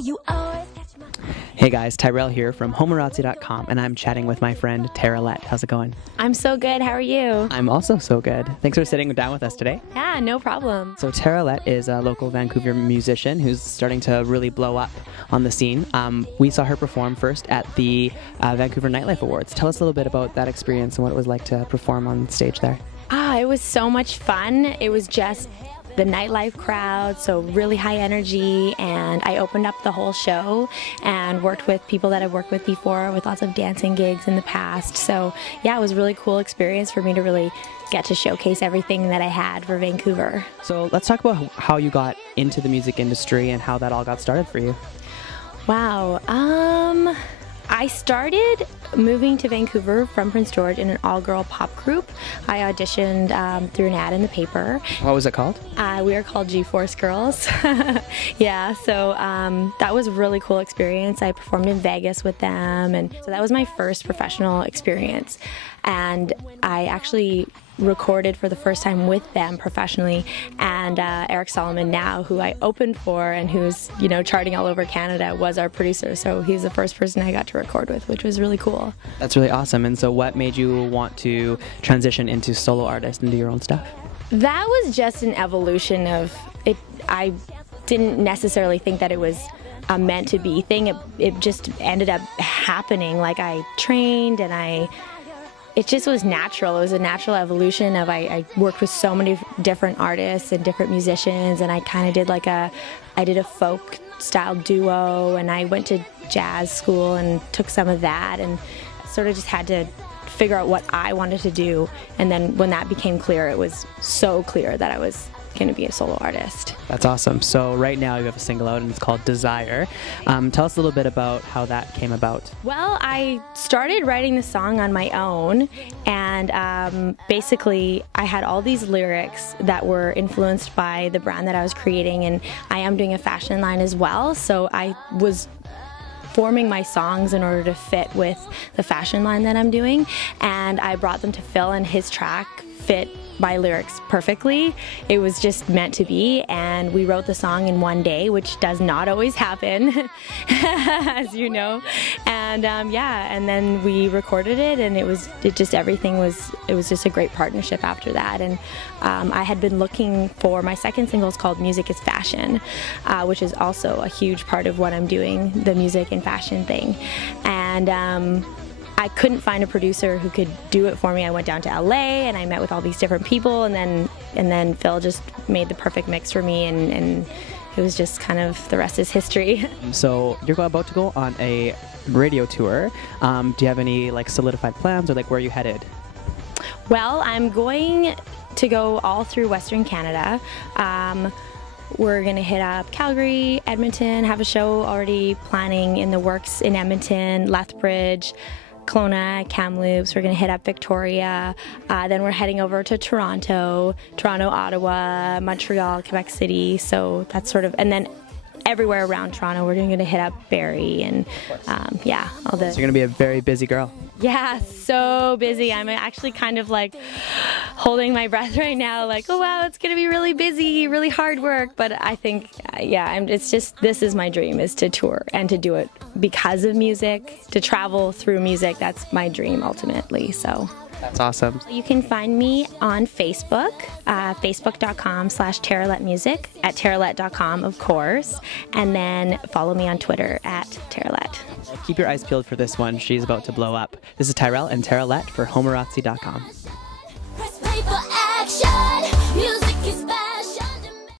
you always catch my... Hey guys, Tyrell here from Homorazzi.com, and I'm chatting with my friend Lett. How's it going? I'm so good. How are you? I'm also so good. Thanks for sitting down with us today. Yeah, no problem. So Lett is a local Vancouver musician who's starting to really blow up on the scene. We saw her perform first at the Vancouver Nightlife Awards. Tell us a little bit about that experience and what it was like to perform on stage there. It was so much fun. It was just the nightlife crowd, so really high energy, and I opened up the whole show and worked with people that I've worked with before with lots of dancing gigs in the past. So yeah, it was a really cool experience for me to really get to showcase everything that I had for Vancouver. So let's talk about how you got into the music industry and how that all got started for you. Wow. I started moving to Vancouver from Prince George in an all-girl pop group. I auditioned through an ad in the paper. What was it called? We are called G-Force Girls. Yeah, so that was a really cool experience. I performed in Vegas with them, and so that was my first professional experience. And I actually recorded for the first time with them professionally, and Eric Solomon now, who I opened for and who's charting all over Canada, was our producer. So he's the first person I got to record with, which was really cool. That's really awesome. And so what made you want to transition into solo artist and do your own stuff? That was just an evolution of it. I didn't necessarily think that it was a meant to be thing. It just ended up happening. Like, I trained and it just was natural. It was a natural evolution of I worked with so many different artists and different musicians, and I kind of did I did a folk style duo, and I went to jazz school and took some of that, and sort of just had to figure out what I wanted to do. And then when that became clear, it was so clear that I was going to be a solo artist. That's awesome. So right now you have a single out and it's called Desire. Tell us a little bit about how that came about. Well, I started writing the song on my own, and basically I had all these lyrics that were influenced by the brand that I was creating, and I am doing a fashion line as well, so I was forming my songs in order to fit with the fashion line that I'm doing, and I brought them to Phil, and his track fit my lyrics perfectly. It was just meant to be, and we wrote the song in one day, which does not always happen, as you know. And yeah, and then we recorded it, and it was just a great partnership after that. And I had been looking for my second single is called Music is Fashion, which is also a huge part of what I'm doing, the music and fashion thing. And I couldn't find a producer who could do it for me. I went down to LA and I met with all these different people, and then Phil just made the perfect mix for me, and it was just kind of, the rest is history. So you're about to go on a radio tour. Do you have any solidified plans, or where are you headed? Well, I'm going to go all through Western Canada. We're going to hit up Calgary, Edmonton, have a show already planning in the works in Edmonton, Lethbridge, Kelowna, Kamloops. We're going to hit up Victoria. Then we're heading over to Toronto, Ottawa, Montreal, Quebec City. So that's sort of, and then everywhere around Toronto, we're going to hit up Barrie and yeah, all the. So you're going to be a very busy girl. Yeah, so busy. I'm actually kind of holding my breath right now, oh wow, it's going to be really busy, really hard work. But I think, yeah, it's just, this is my dream, is to tour and to do it because of music, to travel through music. That's my dream ultimately, so. That's awesome. You can find me on Facebook, facebook.com/TerraLettMusic, at TerraLett.com, of course, and then follow me on Twitter at TerraLett. Keep your eyes peeled for this one. She's about to blow up. This is Tyrell and Lett for Homorazzi.com.